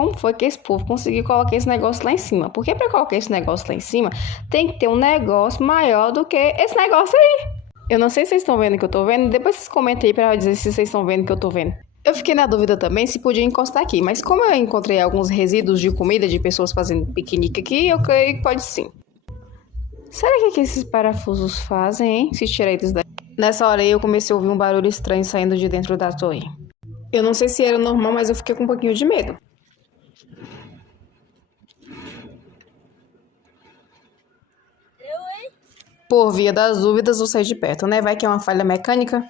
como foi que esse povo conseguiu colocar esse negócio lá em cima. Porque para colocar esse negócio lá em cima, tem que ter um negócio maior do que esse negócio aí. Eu não sei se vocês estão vendo o que eu tô vendo. Depois vocês comentem aí pra dizer se vocês estão vendo o que eu tô vendo. Eu fiquei na dúvida também se podia encostar aqui. Mas como eu encontrei alguns resíduos de comida de pessoas fazendo piquenique aqui, eu creio que pode sim. Será que esses parafusos fazem, hein? Se tirar eles daqui. Nessa hora aí eu comecei a ouvir um barulho estranho saindo de dentro da torre. Eu não sei se era normal, mas eu fiquei com um pouquinho de medo. Por via das dúvidas, eu saí de perto, né? Vai que é uma falha mecânica.